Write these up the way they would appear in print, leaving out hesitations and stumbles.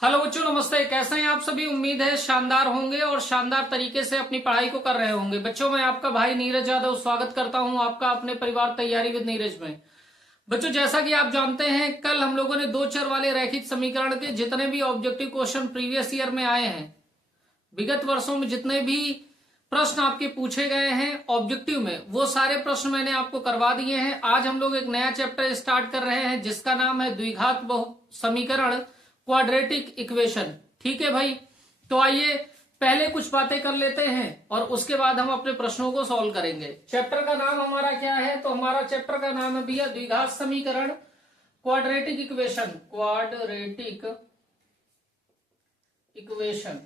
Hello बच्चों, नमस्ते। कैसे हैं आप सभी? उम्मीद है शानदार होंगे और शानदार तरीके से अपनी पढ़ाई को कर रहे होंगे। बच्चों, मैं आपका भाई नीरज यादव स्वागत करता हूं आपका अपने परिवार तैयारी विद नीरज में। बच्चों, जैसा कि आप जानते हैं, कल हम लोगों ने दो चर वाले रैखिक समीकरण के जितने भी ऑब्जेक्टिव क्वेश्चन प्रीवियस ईयर में आए हैं, विगत वर्षों में जितने भी प्रश्न आपके पूछे गए हैं ऑब्जेक्टिव में, वो सारे प्रश्न मैंने आपको करवा दिए हैं। आज हम लोग एक नया चैप्टर स्टार्ट कर रहे हैं जिसका नाम है द्विघात समीकरण, क्वाड्रेटिक इक्वेशन। ठीक है भाई, तो आइए पहले कुछ बातें कर लेते हैं और उसके बाद हम अपने प्रश्नों को सॉल्व करेंगे। चैप्टर का नाम हमारा क्या है? तो हमारा चैप्टर का नाम है भैया द्विघात समीकरण, क्वाड्रेटिक इक्वेशन। क्वाड्रेटिक इक्वेशन,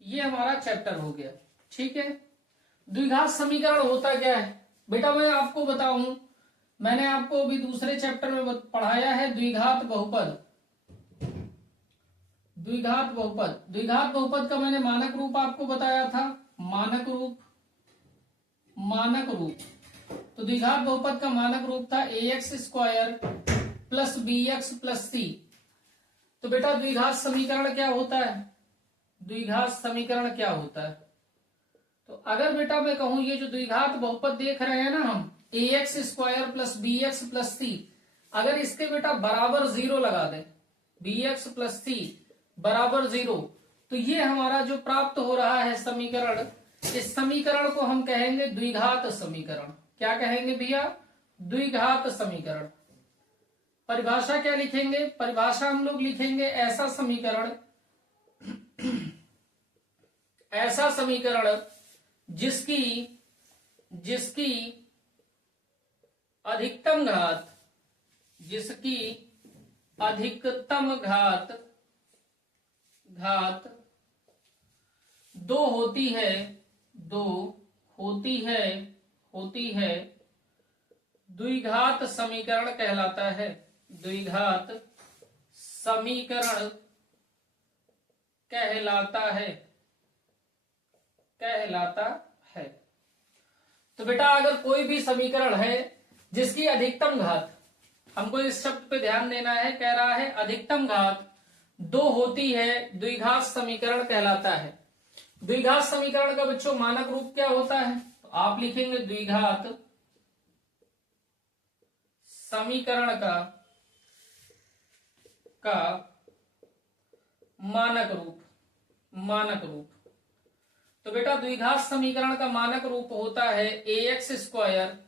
ये हमारा चैप्टर हो गया। ठीक है, द्विघात समीकरण होता क्या है बेटा? मैं आपको बताऊं, मैंने आपको अभी दूसरे चैप्टर में पढ़ाया है द्विघात बहुपद। द्विघात बहुपद, द्विघात बहुपद का मैंने मानक रूप आपको बताया था। मानक रूप, मानक रूप। तो द्विघात बहुपद का मानक रूप था ax² plus bx plus c। तो बेटा द्विघात समीकरण क्या होता है? द्विघात समीकरण क्या होता है? तो अगर बेटा मैं कहूं, ये जो द्विघात बहुपद देख रहे हैं ना हम, ax² plus bx plus c, अगर इसके बेटा बराबर 0 लगा दें, bx प्लस c बराबर 0, तो ये हमारा जो प्राप्त हो रहा है समीकरण, इस समीकरण को हम कहेंगे द्विघात समीकरण। क्या कहेंगे भैया? द्विघात समीकरण। परिभाषा क्या लिखेंगे? परिभाषा हम लोग लिखेंगे ऐसा समीकरण, ऐसा समीकरण जिसकी अधिकतम घात, जिसकी अधिकतम घात दो होती है, दो होती है, द्विघात समीकरण कहलाता है। द्विघात समीकरण कहलाता है। तो बेटा अगर कोई भी समीकरण है जिसकी अधिकतम घात, हमको इस शब्द पे ध्यान देना है, कह रहा है अधिकतम घात 2 होती है, द्विघात समीकरण कहलाता है। द्विघात समीकरण का बच्चों मानक रूप क्या होता है? तो आप लिखेंगे द्विघात समीकरण का मानक रूप। तो बेटा द्विघात समीकरण का मानक रूप होता है ax²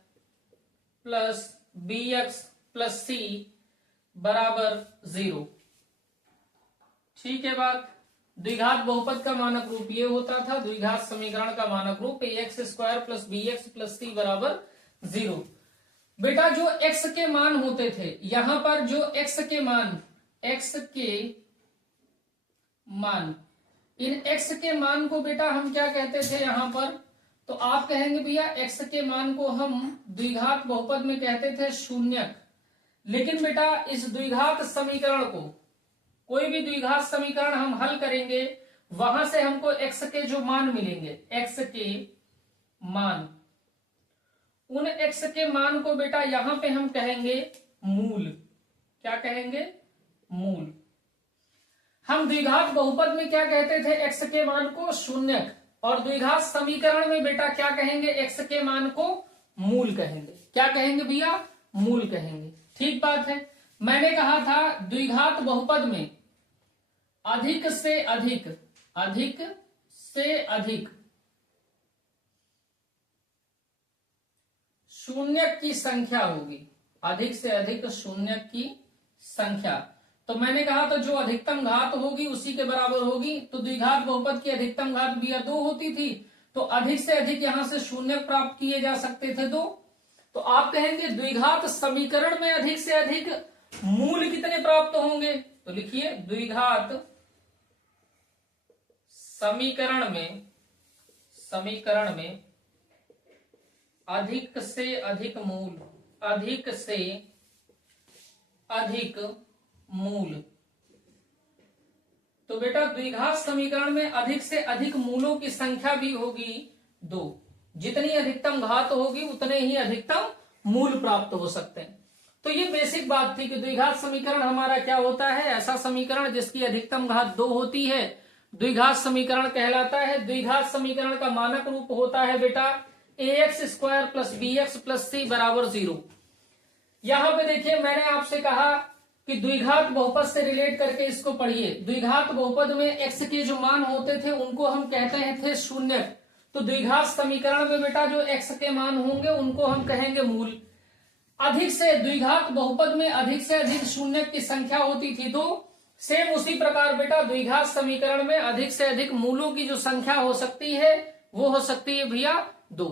plus bx plus c बराबर 0। ठीक है बात। द्विघात बहुपद का मानक रूप ये होता था, द्विघात समीकरण का मानक रूप ax² plus bx plus c बराबर 0। बेटा जो x के मान होते थे, यहां पर जो x के मान, इन x के मान को बेटा हम क्या कहते थे यहां पर? तो आप कहेंगे भैया x के मान को हम द्विघात बहुपद में कहते थे शून्यक। लेकिन बेटा इस द्विघात समीकरण को, कोई भी द्विघात समीकरण हम हल करेंगे, वहां से हमको x के जो मान मिलेंगे, x के मान, उन x के मान को बेटा यहां पे हम कहेंगे मूल। क्या कहेंगे? मूल। हम द्विघात बहुपद में क्या कहते थे? x के मान को शून्यक, और द्विघात समीकरण में बेटा क्या कहेंगे? x के मान को मूल कहेंगे। क्या कहेंगे भैया? मूल कहेंगे। ठीक बात है। मैंने कहा था द्विघात बहुपद में अधिक से अधिक शून्यक की संख्या होगी, अधिक से अधिक शून्यक की संख्या। तो मैंने कहा था जो अधिकतम घात होगी उसी के बराबर होगी। तो द्विघात बहुपद की अधिकतम घात भी 2 होती थी, तो अधिक से अधिक यहां से शून्य प्राप्त किए जा सकते थे 2। तो आप कहेंगे द्विघात समीकरण में अधिक से अधिक मूल कितने प्राप्त होंगे? तो लिखिए द्विघात समीकरण में अधिक से अधिक मूल। तो बेटा द्विघात समीकरण में अधिक से अधिक मूलों की संख्या भी होगी 2। जितनी अधिकतम घात होगी उतने ही अधिकतम मूल प्राप्त हो सकते हैं। तो ये बेसिक बात थी कि द्विघात समीकरण हमारा क्या होता है, ऐसा समीकरण जिसकी अधिकतम घात 2 होती है द्विघात समीकरण कहलाता है। द्विघात समीकरण का मानक रूप होता है बेटा ax² plus bx plus c बराबर 0। यहां पे देखिए मैंने आपसे कहा कि द्विघात बहुपद से रिलेट करके इसको पढ़िए। द्विघात बहुपद में x के जो मान होते थे उनको हम कहते थे शून्य। तो द्विघात समीकरण में बेटा जो x के मान होंगे उनको हम कहेंगे मूल। अधिक से द्विघात बहुपद में अधिक से अधिक शून्य की संख्या होती थी, तो सेम उसी प्रकार बेटा द्विघात समीकरण में अधिक से अधिक मूलों की जो संख्या हो सकती है वो हो सकती है भैया 2।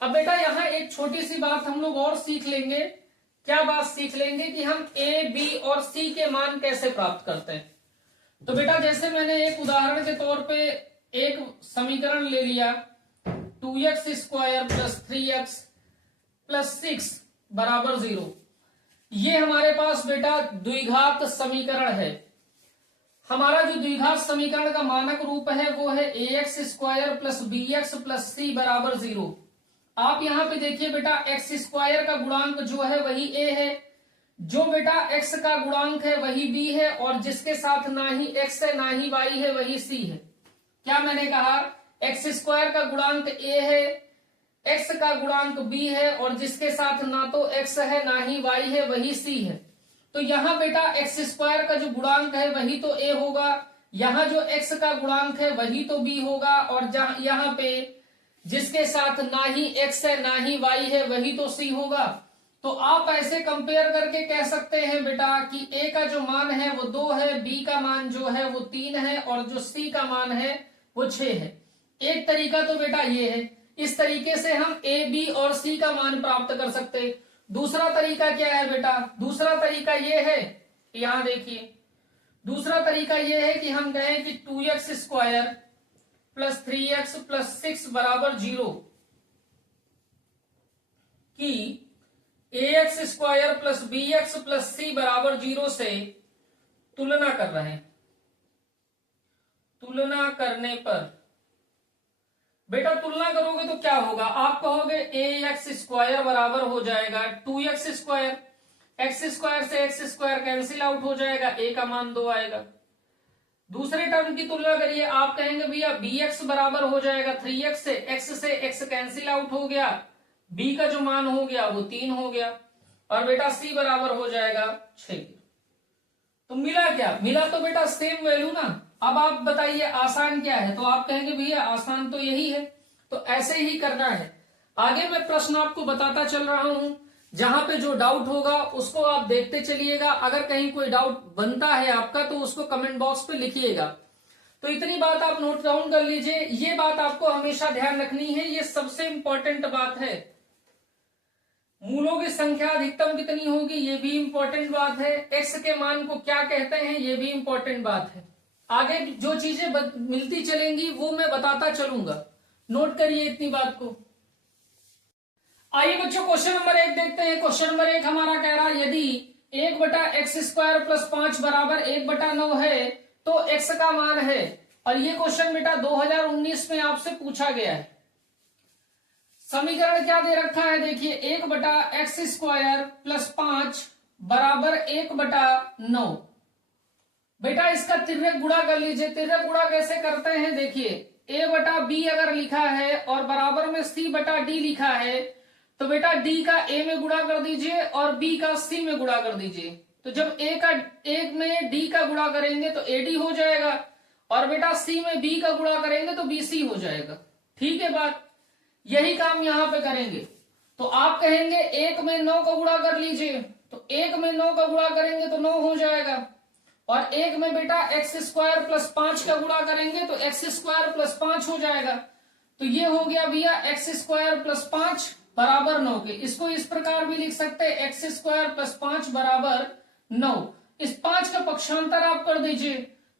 अब बेटा यहाँ एक छोटी सी बात हम लोग और सीख लेंगे। क्या बात सीख लेंगे कि हम a, b और c के मान कैसे प्राप्त करते हैं। तो बेटा जैसे मैंने एक उदाहरण के तौर पे एक समीकरण ले लिया 2x² प्लस 3x प्लस 6 बराबर 0। ये हमारे पास बेटा द्विघात समीकरण है। हमारा जो द्विघात समीकरण का मानक रूप है वो है ax² plus bx plus c बराबर 0। आप यहाँ पे देखिए बेटा x² का गुणांक जो है वही a है, जो बेटा x का गुणांक है वही b है, और जिसके साथ ना ही x है ना ही y है वही c है। क्या मैंने कहा, x² का गुणांक a है, x का गुणांक b है, और जिसके साथ ना तो x है ना ही y है वही c है। तो यहाँ बेटा x² का जो गुणांक है वही तो a होगा, यहाँ जो x का गुणांक है वही तो b होगा, और यहाँ पे जिसके साथ ना ही x है ना ही y है वही तो c होगा। तो आप ऐसे कंपेयर करके कह सकते हैं बेटा कि a का जो मान है वो 2 है, b का मान जो है वो 3 है, और जो c का मान है वो 6 है। एक तरीका तो बेटा ये है, इस तरीके से हम a, b और c का मान प्राप्त कर सकते हैं। दूसरा तरीका क्या है बेटा, दूसरा तरीका ये है, यहां देखिए दूसरा तरीका ये है कि हम कहें कि 2x² प्लस 3x प्लस 6 बराबर 0 कि ax² plus bx plus c बराबर 0 से तुलना कर रहे हैं। तुलना करने पर बेटा तुलना करोगे तो क्या होगा, आप कहोगे ax² बराबर हो जाएगा 2x², x² से x² कैंसिल आउट हो जाएगा, a का मान 2 आएगा। दूसरे टर्म की तुलना करिए, आप कहेंगे भैया bx बराबर हो जाएगा 3x से, x से x कैंसिल आउट हो गया, b का जो मान हो गया वो 3 हो गया, और बेटा c बराबर हो जाएगा 6। तो मिला क्या, मिला तो बेटा सेम वैल्यू ना। अब आप बताइए आसान क्या है, तो आप कहेंगे भैया आसान तो यही है, तो ऐसे ही करना है। आगे मैं प्रश्न आपको बताता चल रहा हूं, जहां पे जो डाउट होगा उसको आप देखते चलिएगा। अगर कहीं कोई डाउट बनता है आपका तो उसको कमेंट बॉक्स पे लिखिएगा। तो इतनी बात आप नोट डाउन कर लीजिए, ये बात आपको हमेशा ध्यान रखनी है, ये सबसे इंपॉर्टेंट बात है। मूलों की संख्या अधिकतम कितनी होगी ये भी इंपॉर्टेंट बात है, x के मान को क्या कहते हैं ये भी इंपॉर्टेंट बात है। आगे जो चीजें मिलती चलेंगी वो मैं बताता चलूंगा, नोट करिए इतनी बात को। आइए बच्चों क्वेश्चन नंबर 1 देखते हैं। क्वेश्चन नंबर 1 हमारा कह रहा है यदि 1/x² प्लस 5 बराबर 1/9 है तो x का मान है, और ये क्वेश्चन बेटा 2019 में आपसे पूछा गया है। समीकरण क्या दे रखा है देखिए, 1/x² प्लस 5 बराबर 1/9। बेटा इसका तिर्यक गुणा कर लीजिए। तिर्यक गुणा कैसे करते हैं देखिए, a/b अगर लिखा है और बराबर में c/d लिखा है तो बेटा d का a में गुणा कर दीजिए और b का c में गुणा कर दीजिए। तो जब a में d का गुणा करेंगे तो ad हो जाएगा, और बेटा c में b का गुणा करेंगे तो bc हो जाएगा। ठीक है बात, यही काम यहां पे करेंगे। तो आप कहेंगे 1 में 9 का गुणा कर लीजिए, तो 1 में 9 का गुणा करेंगे तो 9 हो जाएगा, और 1 में बेटा x² प्लस 5 का गुणा करेंगे तो x² प्लस 5 हो जाएगा। तो ये हो गया भैया x² प्लस 5 बराबर 9 के। इसको इस प्रकार भी लिख सकते हैं x² प्लस 5 बराबर 9। इस 5 का पक्षांतर आप कर दीजिए,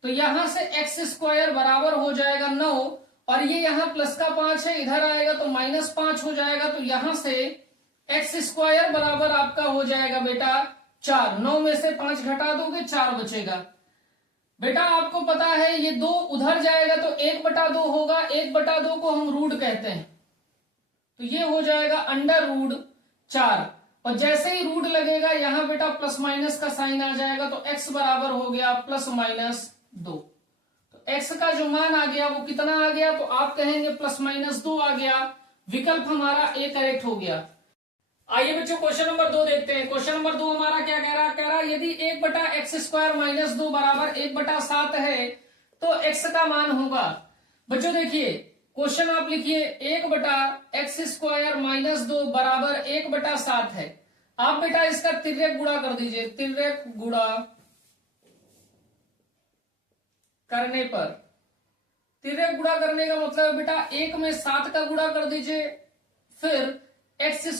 तो यहां से x² बराबर हो जाएगा 9, और ये यहाँ प्लस का 5 है, इधर आएगा तो -5 हो जाएगा। तो यहां से x² बराबर आपका हो जाएगा बेटा 4। 9 में से 5 घटा दोगे 4 बचेगा। बेटा आपको पता है ये 2 उधर जाएगा तो 1/2 होगा, 1/2 को हम रूट कहते हैं, तो ये हो जाएगा √4। और जैसे ही रूट लगेगा यहाँ बेटा प्लस माइनस का साइन आ जाएगा, तो x बराबर हो गया +-2। तो x का जो मान आ गया वो कितना आ गया, तो आप कहेंगे +-2 आ गया। विकल्प हमारा ए करेक्ट हो गया। आइए बच्चों क्वेश्चन नंबर 2 देखते हैं। क्वेश्चन नंबर 2 हमारा क्या कह रहा है, कह रहा है यदि 1/x² - 2 बराबर 1/7 है तो x का मान होगा। बच्चों देखिए क्वेश्चन आप लिखिए 1/x² - 2 बराबर 1/7 है। आप बेटा इसका तिर्यक गुणा कर दीजिए। तिर्यक गुणा करने पर, तिर्यक गुणा करने का मतलब बेटा 1 में 7 का गुणा कर दीजिए, फिर x²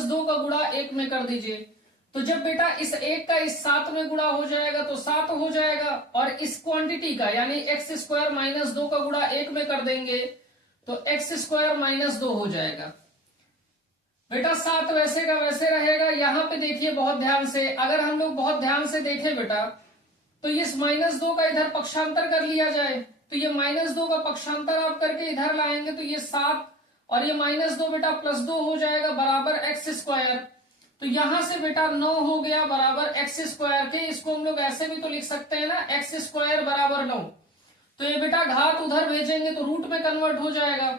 - 2 का गुणा 1 में कर दीजिए। तो जब बेटा इस 1 का इस 7 में गुणा हो जाएगा तो 7 हो जाएगा, और इस क्वांटिटी का यानी x² - 2 का गुणा 1 में कर देंगे तो x² - 2 हो जाएगा। बेटा 7 वैसे का वैसे रहेगा। यहां पे देखिए बहुत ध्यान से, अगर हम लोग बहुत ध्यान से देखें बेटा तो इस -2 का इधर पक्षांतर कर लिया जाए, तो ये -2 का पक्षांतर आप करके इधर लाएंगे तो ये 7 और ये -2 बेटा +2 हो जाएगा बराबर x²। तो यहां से बेटा 9 हो गया बराबर x² के। इसको हम लोग ऐसे भी तो लिख सकते हैं ना, x² बराबर 9। तो ये बेटा घात उधर भेजेंगे तो रूट में कन्वर्ट हो जाएगा,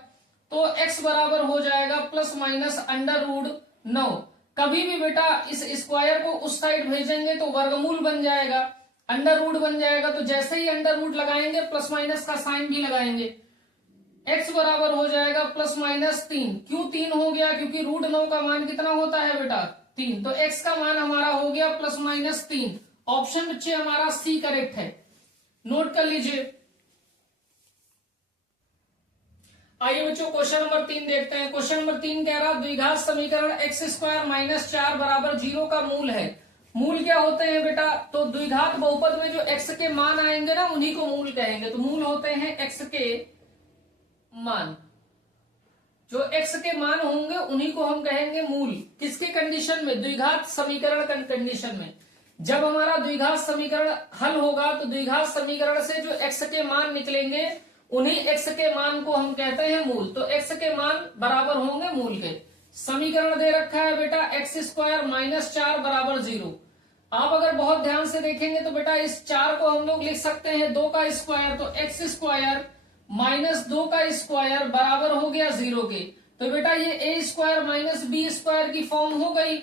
तो x बराबर हो जाएगा ±√9। कभी भी बेटा इस स्क्वायर को उस साइड भेजेंगे तो वर्गमूल बन जाएगा, अंडर रूट बन जाएगा। तो जैसे ही अंडर रूट लगाएंगे प्लस माइनस का साइन भी लगाएंगे, x बराबर हो जाएगा +-3। क्यों 3 हो गया, क्योंकि √9 का मान कितना होता है बेटा 3। तो x का मान हमारा हो गया +-3। ऑप्शन बच्चे हमारा सी करेक्ट है, नोट कर लीजिए। आइए बच्चों क्वेश्चन नंबर 3 देखते हैं। क्वेश्चन नंबर 3 कह रहा द्विघात समीकरण x² - 4 बराबर 0 का मूल है। मूल क्या होते हैं बेटा, तो द्विघात बहुपद में जो x के मान आएंगे ना उन्हीं को मूल कहेंगे। तो मूल होते हैं x के मान, जो x के मान होंगे उन्हीं को हम कहेंगे मूल। किसके कंडीशन में, द्विघात समीकरण कंडीशन में। जब हमारा द्विघात समीकरण हल होगा तो द्विघात समीकरण से जो x के मान निकलेंगे उन्हीं x के मान को हम कहते हैं मूल। तो x के मान बराबर होंगे मूल के। समीकरण दे रखा है बेटा x² - 4 बराबर 0। आप अगर बहुत ध्यान से देखेंगे तो बेटा इस 4 को हम लोग लिख सकते हैं 2 का स्क्वायर, तो x² - 2 का स्क्वायर बराबर हो गया 0 के। तो बेटा ये a² - b² की फॉर्म हो गई।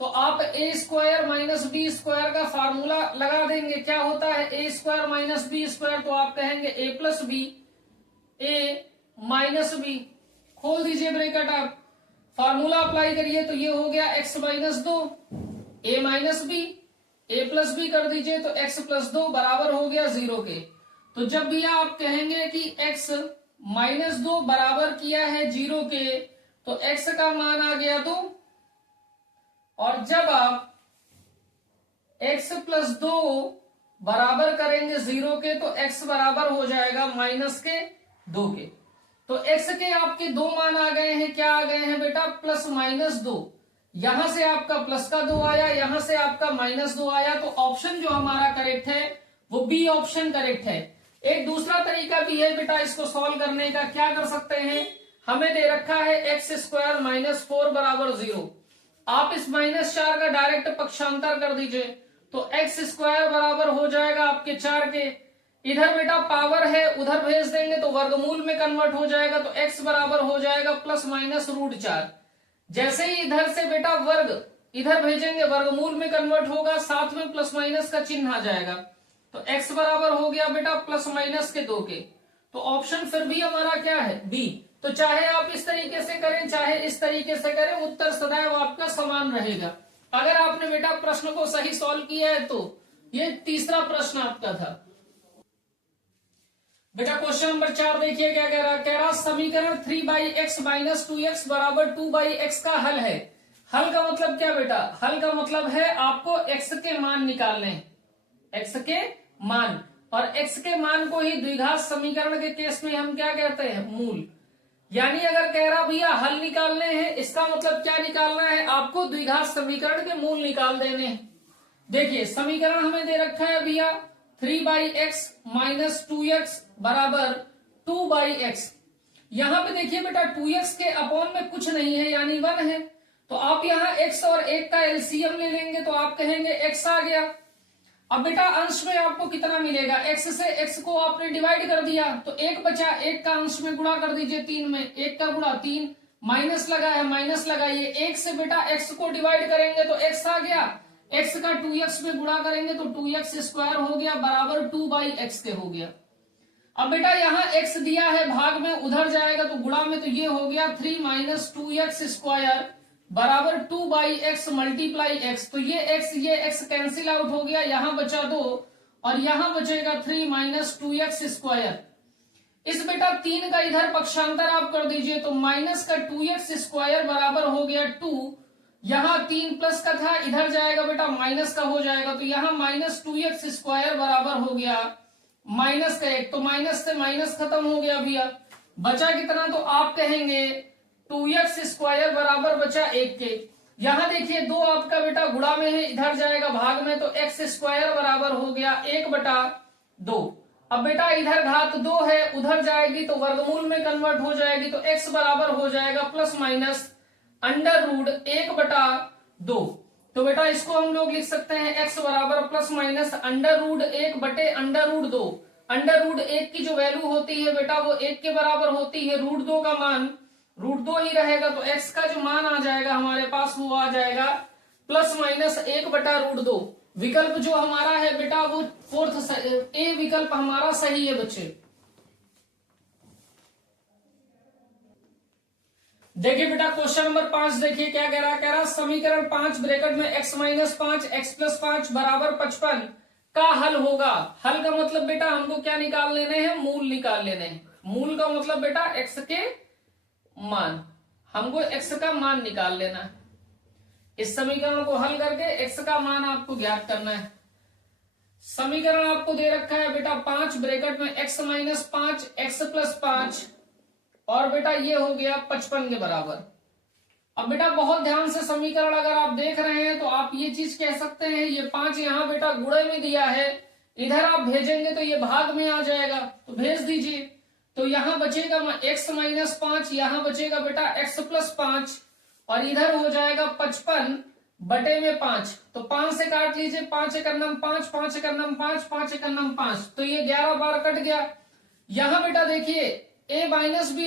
तो आप a² - b² का फार्मूला लगा देंगे। क्या होता है a² - b², तो आप कहेंगे a + b, a - b। खोल दीजिए ब्रैकेट, आप फार्मूला अप्लाई करिए तो ये हो गया x - 2 a - b, a + b कर दीजिए तो x + 2 बराबर हो गया 0 के। तो जब भी आप कहेंगे कि x - 2 बराबर किया है 0 के, तो x का मान आ गया 2, और जब आप x + 2 बराबर करेंगे 0 के तो x बराबर हो जाएगा -2 के। तो x के आपके 2 मान आ गए हैं। क्या आ गए हैं बेटा, +-2। यहां से आपका प्लस का 2 आया, यहां से आपका -2 आया। तो ऑप्शन जो हमारा करेक्ट है वो बी ऑप्शन करेक्ट है। एक दूसरा तरीका भी है बेटा इसको सॉल्व करने का। क्या कर सकते हैं, हमें दे रखा है x² - 4 बराबर 0। आप इस -4 का डायरेक्ट पक्षांतर कर दीजिए तो x² बराबर हो जाएगा आपके 4 के। इधर बेटा पावर है, उधर भेज देंगे तो वर्गमूल में कन्वर्ट हो जाएगा, तो x बराबर हो जाएगा ±√4। जैसे ही इधर से बेटा वर्ग इधर भेजेंगे वर्गमूल में कन्वर्ट होगा, साथ में प्लस माइनस का चिन्ह आ जाएगा। तो x बराबर हो गया बेटा +-2 के। तो ऑप्शन फिर भी हमारा क्या है, बी। तो चाहे आप इस तरीके से करें चाहे इस तरीके से करें, उत्तर सदैव आपका समान रहेगा। अगर आपने बेटा प्रश्न को सही सॉल्व किया है तो ये तीसरा प्रश्न आपका था। बेटा क्वेश्चन नंबर 4 देखिए क्या कह रहा समीकरण 3/x - 2x बराबर 2/x का हल है। हल का मतलब क्या बेटा, हल का मतलब है आपको x के मान निकालने, x के मान, और x के मान को ही द्विघात समीकरण के केस में हम क्या कहते हैं, मूल। यानी अगर कह रहा भैया हल निकालने हैं, इसका मतलब क्या निकालना है, आपको द्विघात समीकरण के मूल निकाल देने हैं। देखिए समीकरण हमें दे रखा है भैया 3/x - 2x बराबर 2/x। यहां पे देखिए बेटा 2x के अपॉन में कुछ नहीं है यानी 1 है, तो आप यहाँ x और 1 का एलसीएम ले लेंगे तो आप कहेंगे x आ गया। अब बेटा अंश में आपको कितना मिलेगा, x से x को आपने डिवाइड कर दिया तो 1 बचा, 1 का अंश में गुणा कर दीजिए 3 में, 1 का गुणा 3, माइनस लगा है माइनस लगाइए, 1 से बेटा x को डिवाइड करेंगे तो x आ गया, x का 2x में गुणा करेंगे तो 2x स्क्वायर हो गया बराबर 2/x के हो गया। अब बेटा यहाँ x दिया है भाग में, उधर जाएगा तो गुणा में, तो ये हो गया 3 - 2x स्क्वायर बराबर 2/x मल्टीप्लाई x। तो ये x कैंसिल आउट हो गया, यहाँ बचा 2 और यहाँ बचेगा 3 - 2x स्क्वायर। इस बेटा 3 का इधर पक्षांतर आप कर दीजिए तो माइनस का 2x स्क्वायर बराबर हो गया 2, यहाँ 3 प्लस का था, इधर जाएगा बेटा माइनस का हो जाएगा, तो यहाँ -2x स्क्वायर बराबर हो गया माइनस का 1। तो माइनस से माइनस खत्म हो गया भैया, बचा कितना, तो आप कहेंगे 2x स्क्वायर बराबर बचा 1 के। यहाँ देखिए 2 आपका बेटा गुणा में है, इधर जाएगा भाग में, तो x स्क्वायर बराबर हो गया 1/2। अब बेटा इधर घात 2 है, उधर जाएगी तो वर्गमूल में कन्वर्ट हो जाएगी, तो x बराबर हो जाएगा प्लस माइनस √1/2। तो बेटा इसको हम लोग लिख सकते हैं x बराबर प्लस माइनस √1/√2। √1 की जो वैल्यू होती है बेटा वो 1 के बराबर होती है, √2 का मान √2 ही रहेगा, तो x का जो मान आ जाएगा हमारे पास वो आ जाएगा प्लस माइनस 1/√2। विकल्प जो हमारा है बेटा वो फोर्थ ए विकल्प हमारा सही है बच्चे। देखिए बेटा क्वेश्चन नंबर 5 देखिए क्या कह रहा समीकरण 5 ब्रैकेट में x - 5 x + 5 बराबर 55 का हल होगा। हल का मतलब बेटा हमको क्या निकाल लेने हैं, मूल निकाल लेने हैं। मूल का मतलब बेटा x के मान, हमको x का मान निकाल लेना है। इस समीकरण को हल करके x का मान आपको ज्ञात करना है। समीकरण आपको दे रखा है बेटा 5 ब्रैकेट में x - 5 x + 5 और बेटा ये हो गया 55 के बराबर। अब बेटा बहुत ध्यान से समीकरण अगर आप देख रहे हैं तो आप ये चीज कह सकते हैं, ये 5 यहाँ बेटा गुणे में दिया है, इधर आप भेजेंगे तो ये भाग में आ जाएगा, तो भेज दीजिए। तो यहाँ बचेगा x - 5, यहाँ बचेगा बेटा x + 5 और इधर हो जाएगा 55/5। तो 5 से काट लीजिए, 5 × 9 5, 5 × 9 5, 5 × 9 5, तो ये 11 बार कट गया। यहाँ बेटा देखिए a - b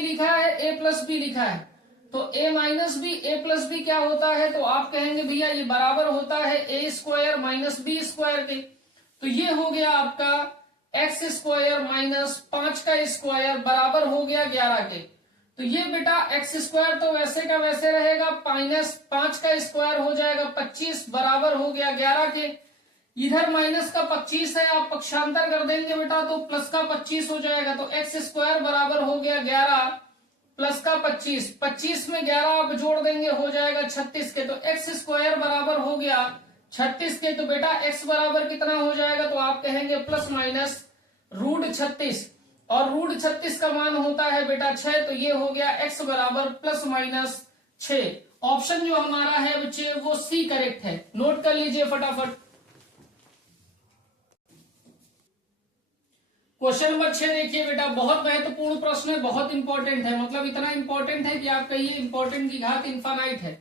लिखा है, a + b लिखा है, तो a - b a + b क्या होता है, तो आप कहेंगे भैया ये बराबर होता है a² - b² के। तो ये हो गया आपका x² - 5 का स्क्वायर बराबर हो गया 11 के। तो ये बेटा x² तो वैसे का वैसे रहेगा, -5 का स्क्वायर हो जाएगा 25 बराबर हो गया 11 के। इधर माइनस का 25 है, आप पक्षांतर कर देंगे बेटा तो प्लस का 25 हो जाएगा, तो x² बराबर हो गया 11 प्लस का 25, 25 में 11 आप जोड़ देंगे हो जाएगा 36 के। तो x² बराबर हो गया 36 के। तो बेटा x बराबर कितना हो जाएगा, तो आप कहेंगे प्लस माइनस √36 और √36 का मान होता है बेटा 6, तो ये हो गया x बराबर प्लस माइनस 6। ऑप्शन जो हमारा है बच्चे वो सी करेक्ट है, नोट कर लीजिए फटाफट। क्वेश्चन नंबर 6 देखिए बेटा, बहुत महत्वपूर्ण प्रश्न है, बहुत इंपॉर्टेंट है, मतलब इतना इंपॉर्टेंट है कि आप कहिए इंपॉर्टेंट की घात इनफाइनाइट है।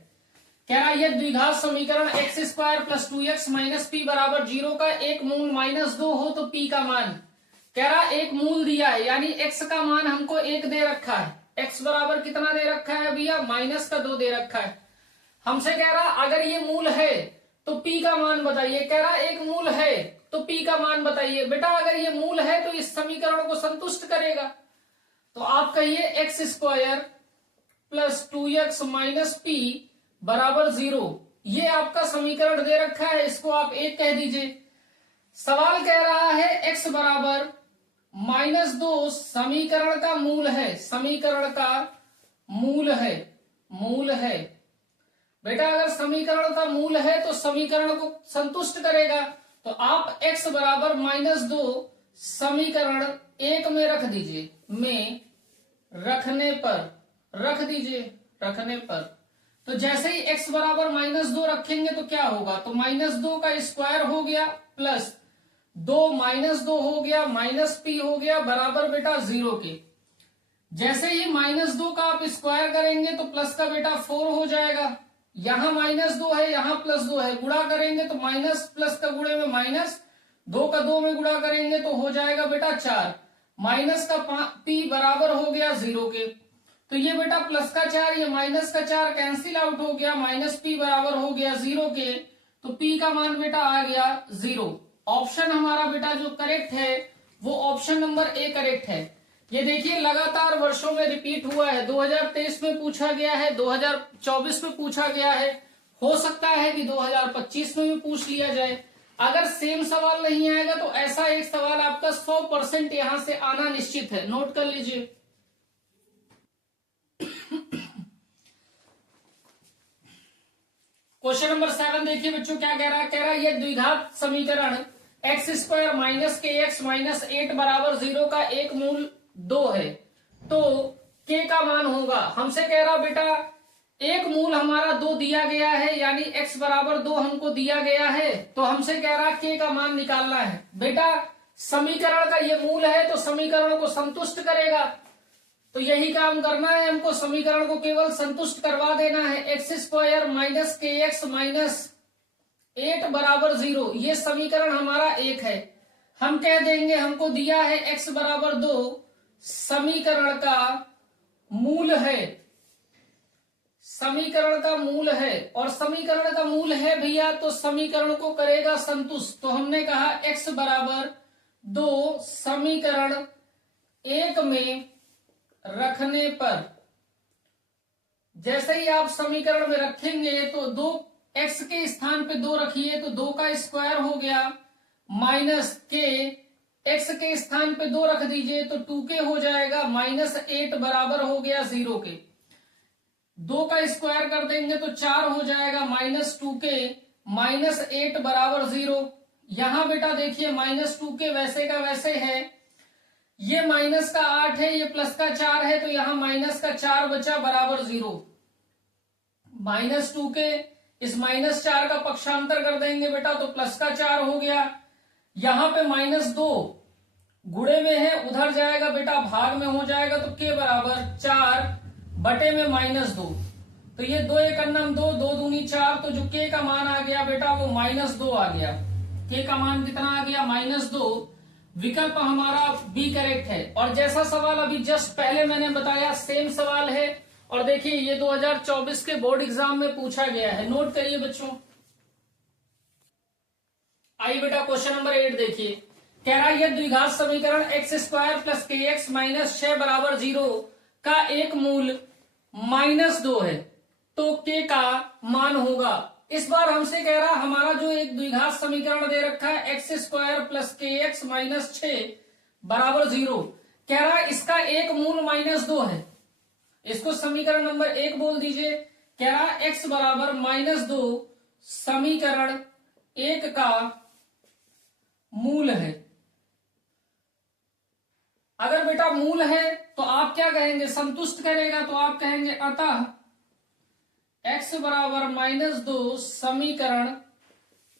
कह रहा है द्विघात समीकरण x² + 2x - p बराबर 0 का एक मूल -2 हो तो p का मान। कह रहा एक मूल दिया है, यानी x का मान हमको 1 दे रखा है, x बराबर कितना दे रखा है भैया, -2 दे रखा है। हमसे कह रहा अगर ये मूल है तो p का मान बताइए। कह रहा एक मूल है तो p का मान बताइए। बेटा अगर ये मूल है तो इस समीकरण को संतुष्ट करेगा, तो आप कहिए x² + 2x - p बराबर 0। ये आपका समीकरण दे रखा है, इसको आप 1 कह दीजिए। सवाल कह रहा है x बराबर -2 समीकरण का मूल है, समीकरण का मूल है, मूल है। बेटा अगर समीकरण का मूल है तो समीकरण को संतुष्ट करेगा, तो आप x बराबर -2 समीकरण 1 में रख दीजिए, में रखने पर रख दीजिए, रखने पर। तो जैसे ही x बराबर -2 रखेंगे तो क्या होगा, तो -2 का स्क्वायर हो गया प्लस 2 -2 हो गया -p हो गया बराबर बेटा 0 के। जैसे ही -2 का आप स्क्वायर करेंगे तो प्लस का बेटा 4 हो जाएगा, यहाँ -2 है, यहाँ +2 है, गुणा करेंगे तो माइनस प्लस का गुणे में माइनस, 2 का 2 में गुणा करेंगे तो हो जाएगा बेटा 4, माइनस का p बराबर हो गया 0 के। तो ये बेटा प्लस का 4 ये माइनस का 4 कैंसिल आउट हो गया, -p बराबर हो गया 0 के। तो p का मान बेटा आ गया 0। ऑप्शन हमारा बेटा जो करेक्ट है वो ऑप्शन नंबर ए करेक्ट है। ये देखिए लगातार वर्षों में रिपीट हुआ है, 2023 में पूछा गया है, 2024 में पूछा गया है, हो सकता है कि 2025 में भी पूछ लिया जाए। अगर सेम सवाल नहीं आएगा तो ऐसा एक सवाल आपका 100% यहां से आना निश्चित है, नोट कर लीजिए। क्वेश्चन नंबर 7 देखिए बच्चों क्या कह रहा है, कह रहा है ये द्विघात समीकरण x² माइनस kx माइनस 8 बराबर 0 का एक मूल 2 है, तो k का मान होगा। हमसे कह रहा बेटा एक मूल हमारा 2 दिया गया है, यानी x बराबर 2 हमको दिया गया है, तो हमसे कह रहा k का मान निकालना है। बेटा समीकरण का ये मूल है तो समीकरण को संतुष्ट करेगा, तो यही काम करना है हमको, समीकरण को केवल संतुष्ट करवा देना है। x² माइनस kx माइनस 8 बराबर 0, ये समीकरण हमारा एक है। हम कह देंगे हमको दिया है x बराबर 2 समीकरण का मूल है, समीकरण का मूल है, और समीकरण का मूल है भैया तो समीकरण को करेगा संतुष्ट। तो हमने कहा x बराबर 2 समीकरण 1 में रखने पर, जैसे ही आप समीकरण में रखेंगे तो 2x के स्थान पे 2 रखिए तो 2 का स्क्वायर हो गया, माइनस k, x के स्थान पे 2 रख दीजिए तो 2k हो जाएगा, -8 बराबर हो गया 0 के। 2 का स्क्वायर कर देंगे तो 4 हो जाएगा, -2k, -8 बराबर 0। यहां बेटा देखिए -2k वैसे का वैसे है, ये माइनस का 8 है, ये प्लस का 4 है, तो यहां माइनस का 4 बचा बराबर 0। -2k इस -4 का पक्षांतर कर देंगे बेटा तो प्लस का 4 हो गया। यहां पे -2 गुणे में है, उधर जाएगा बेटा भाग में हो जाएगा, तो k बराबर 4 बटे में -2, तो ये 2 एक अन्नम 2, 2 दूनी 4, तो जो k का मान आ गया बेटा वो -2 आ गया। k का मान कितना आ गया? -2। विकल्प हमारा बी करेक्ट है। और जैसा सवाल अभी जस्ट पहले मैंने बताया सेम सवाल है, और देखिए ये 2024 के बोर्ड एग्जाम में पूछा गया है, नोट करिए बच्चों। आइए बेटा क्वेश्चन नंबर 8 देखिए, कह रहा है यह द्विघात समीकरण x² प्लस kx माइनस 6 बराबर 0 का एक मूल -2 है, तो k का मान होगा। इस बार हमसे कह रहा हमारा जो एक द्विघात समीकरण दे रखा है x² प्लस kx माइनस 6 बराबर 0, कह रहा है इसका एक मूल -2 है, इसको समीकरण नंबर 1 बोल दीजिए। कह रहा है x बराबर -2 समीकरण 1 का मूल है। अगर बेटा मूल है तो आप क्या कहेंगे? संतुष्ट करेगा, तो आप कहेंगे अतः x बराबर -2 समीकरण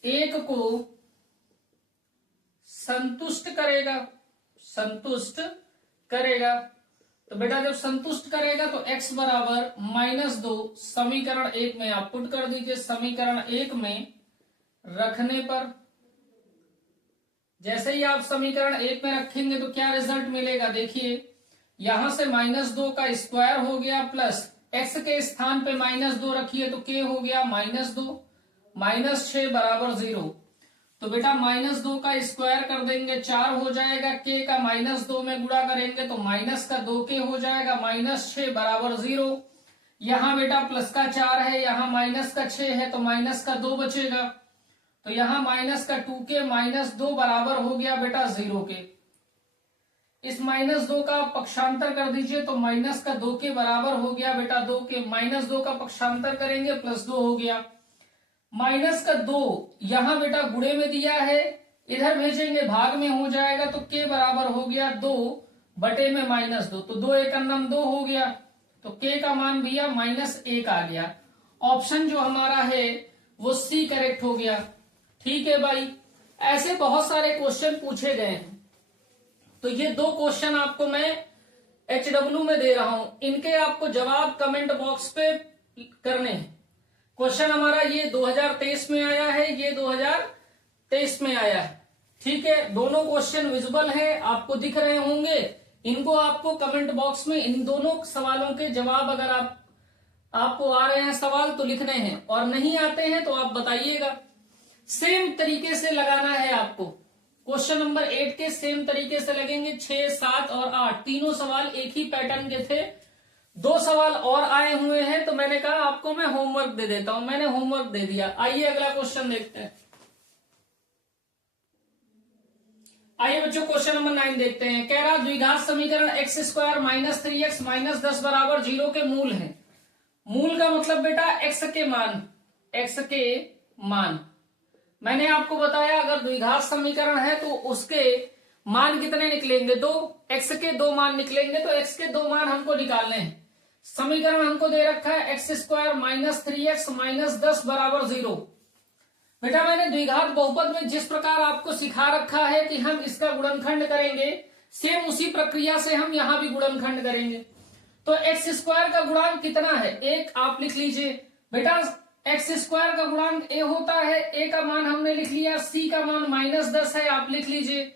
1 को संतुष्ट करेगा, संतुष्ट करेगा। तो बेटा जब संतुष्ट करेगा तो x बराबर -2 समीकरण 1 में आप पुट कर दीजिए। समीकरण 1 में रखने पर, जैसे ही आप समीकरण 1 में रखेंगे तो क्या रिजल्ट मिलेगा? देखिए यहां से -2 का स्क्वायर हो गया, प्लस x के स्थान पे -2 रखिए तो k हो गया -2, -6 बराबर 0। तो बेटा -2 का स्क्वायर कर देंगे 4 हो जाएगा, k का -2 में गुणा करेंगे तो माइनस का 2k हो जाएगा, -6 बराबर 0। यहाँ बेटा प्लस का 4 है, यहाँ माइनस का 6 है तो माइनस का 2 बचेगा, तो यहाँ माइनस का 2k -2 बराबर हो गया बेटा 0 के। इस -2 का पक्षांतर कर दीजिए तो माइनस का 2k बराबर हो गया बेटा 2k, -2 का पक्षांतर करेंगे +2 हो गया, माइनस का 2 यहां बेटा गुणे में दिया है, इधर भेजेंगे भाग में हो जाएगा, तो k बराबर हो गया 2 बटे में -2, तो 2 एक अन्नम 2 हो गया, तो k का मान भैया -1 आ गया। ऑप्शन जो हमारा है वो सी करेक्ट हो गया। ठीक है भाई, ऐसे बहुत सारे क्वेश्चन पूछे गए हैं, तो ये 2 क्वेश्चन आपको मैं HW में दे रहा हूं, इनके आपको जवाब कमेंट बॉक्स पे करने हैं। क्वेश्चन हमारा ये 2023 में आया है, ये 2023 में आया है। ठीक है, दोनों क्वेश्चन विजिबल है, आपको दिख रहे होंगे। इनको आपको कमेंट बॉक्स में इन दोनों सवालों के जवाब अगर आपको आ रहे हैं सवाल तो लिखने हैं, और नहीं आते हैं तो आप बताइएगा। सेम तरीके से लगाना है आपको। क्वेश्चन नंबर 8 के सेम तरीके से लगेंगे। 6, 7 और 8 तीनों सवाल एक ही पैटर्न के थे। 2 सवाल और आए हुए हैं, तो मैंने कहा आपको मैं होमवर्क दे देता हूं। मैंने होमवर्क दे दिया। आइए अगला क्वेश्चन देखते हैं। आइए बच्चों क्वेश्चन नंबर 9 देखते हैं। कह रहा द्विघात समीकरण x² - 3x - 10 बराबर 0 के मूल हैं। मूल का मतलब बेटा x के मान। मैंने आपको बताया अगर द्विघात समीकरण है तो उसके मान कितने निकलेंगे? 2। x के 2 मान निकलेंगे, तो x के 2 मान हमको निकालने हैं। समीकरण हमको दे रखा है x² - 3x - 10 बराबर 0। बेटा मैंने द्विघात बहुपद में जिस प्रकार आपको सिखा रखा है कि हम इसका गुणनखंड करेंगे, सेम उसी प्रक्रिया से हम यहां भी गुणनखंड करेंगे। तो x² का गुणांक कितना है? 1 आप लिख लीजिए। बेटा x² का गुणांक a होता है, a का मान हमने लिख लिया, c का मान -10 है, आप लिख लीजिए।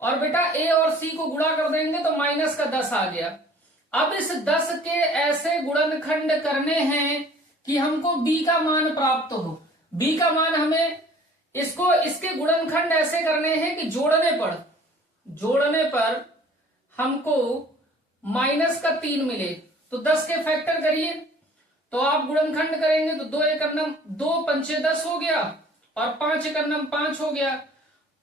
और बेटा a और c को गुणा कर देंगे तो -10 आ गया। अब इस 10 के ऐसे गुणनखंड करने हैं कि हमको b का मान प्राप्त हो। b का मान हमें इसके गुणनखंड ऐसे करने हैं कि जोड़ने पर हमको -3 मिले। तो 10 के फैक्टर करिए, तो आप गुणनखंड करेंगे तो 2 × 9 2 5 10 हो गया, और 5 × 9 5 हो गया।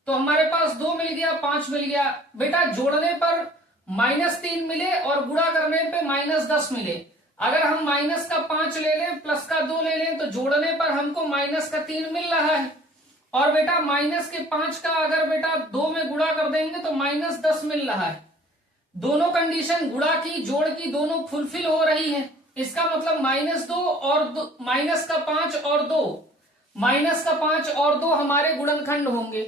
तो हमारे पास 2 मिल गया, 5 मिल गया। बेटा जोड़ने पर -3 मिले और गुणा करने पे -10 मिले। अगर हम माइनस का 5 ले लें, प्लस का 2 ले लें, तो जोड़ने पर हमको -3 मिल रहा है। और बेटा माइनस के 5 का अगर बेटा 2 में गुणा कर देंगे तो -10 मिल रहा है। दोनों कंडीशन गुणा की जोड़ की दोनों फुलफिल हो रही है। इसका मतलब -2 और -5 और 2 हमारे गुणनखंड होंगे।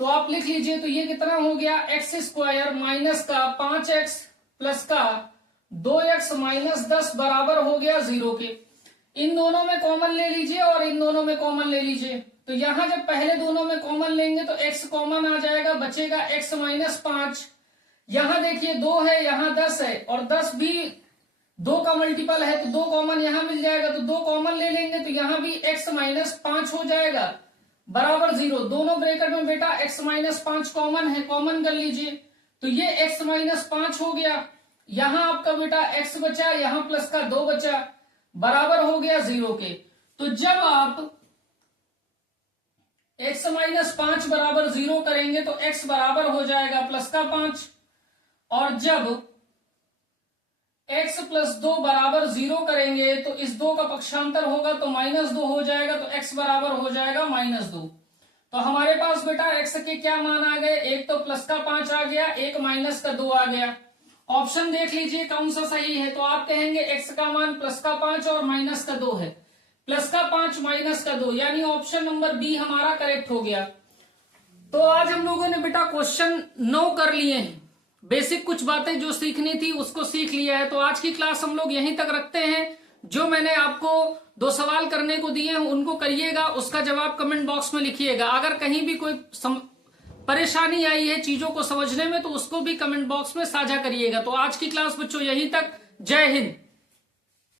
तो आप लिख लीजिए, तो ये कितना हो गया? x² माइनस का 5x प्लस का 2x - 10 बराबर हो गया 0 के। इन दोनों में कॉमन ले लीजिए और इन दोनों में कॉमन ले लीजिए। तो यहां जब पहले दोनों में कॉमन लेंगे तो x कॉमन आ जाएगा, बचेगा x - 5। यहां देखिए 2 है, यहां 10 है, और 10 भी 2 का मल्टीपल है, तो 2 कॉमन यहां मिल जाएगा। तो 2 कॉमन ले लेंगे तो यहां भी x - 5 हो जाएगा बराबर 0। दोनों ब्रैकेट में बेटा x - 5 कॉमन है, कॉमन कर लीजिए। तो ये x - 5 हो गया। यहां आपका बेटा x बचा, यहां प्लस का 2 बचा, बराबर हो गया 0 के। तो जब आप x - 5 बराबर 0 करेंगे तो x बराबर हो जाएगा प्लस का 5, और जब x + 2 बराबर 0 करेंगे तो इस 2 का पक्षांतर होगा तो -2 हो जाएगा, तो x बराबर हो जाएगा -2। तो हमारे पास बेटा x के क्या मान आ गए? एक तो प्लस का 5 आ गया, एक माइनस का 2 आ गया। ऑप्शन देख लीजिए कौन सा सही है। तो आप कहेंगे x का मान प्लस का 5 और माइनस का 2 है। प्लस का 5 माइनस का 2, यानी ऑप्शन नंबर बी हमारा करेक्ट हो गया। तो आज हम लोगों ने बेटा क्वेश्चन 9 कर लिए हैं। बेसिक कुछ बातें जो सीखनी थी उसको सीख लिया है। तो आज की क्लास हम लोग यहीं तक रखते हैं। जो मैंने आपको 2 सवाल करने को दिए हैं उनको करिएगा, उसका जवाब कमेंट बॉक्स में लिखिएगा। अगर कहीं भी कोई परेशानी आई है चीजों को समझने में तो उसको भी कमेंट बॉक्स में साझा करिएगा। तो आज की क्लास बच्चों यहीं तक। जय हिंद।